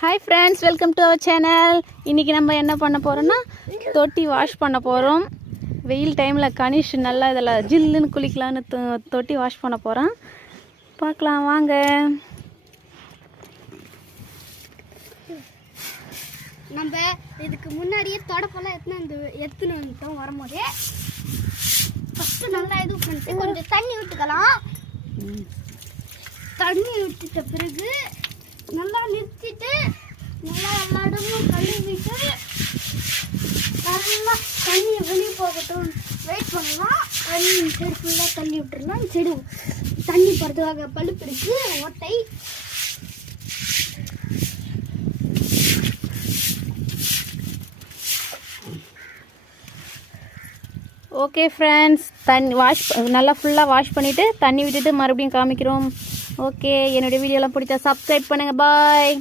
Hi friends, welcome to our channel. இன்றைக்கி நம்ம என்ன பண்ண போகிறோன்னா தொட்டி வாஷ் பண்ண போகிறோம். வெயில் டைமில் கனிஷ் நல்லா இதில் ஜில்லுன்னு குளிக்கலான்னு தொட்டி வாஷ் பண்ண போகிறோம். பார்க்கலாம் வாங்க. நம்ம இதுக்கு முன்னாடியே தொடப்பெல்லாம் எடுத்துன்னு வந்துட்டோம். வரும்போதே ஃபஸ்ட்டு நல்லா இது பண்ணிட்டு கொஞ்சம் தண்ணி விட்டுக்கலாம். தண்ணி விட்டுட்ட பிறகு நல்லா நிறுத்திட்டு நல்லா எல்லா இடமும் கழுவிட்டு நல்லா தண்ணியை வெளியே போகட்டும் வெயிட் பண்ணலாம். சைடு ஃபுல்லாக தண்ணி விட்டுடலாம். சைடு தண்ணி போகிறதுக்காக பழுப்பு இருக்கு ஓட்டை. ஓகே ஃப்ரெண்ட்ஸ், தண்ணி நல்லா ஃபுல்லாக வாஷ் பண்ணிவிட்டு தண்ணி விட்டுட்டு மறுபடியும் காமிக்கிறோம். ஓகே, என்னுடைய வீடியோலாம் பிடிச்சா சப்ஸ்கிரைப் பண்ணுங்கள். பாய்.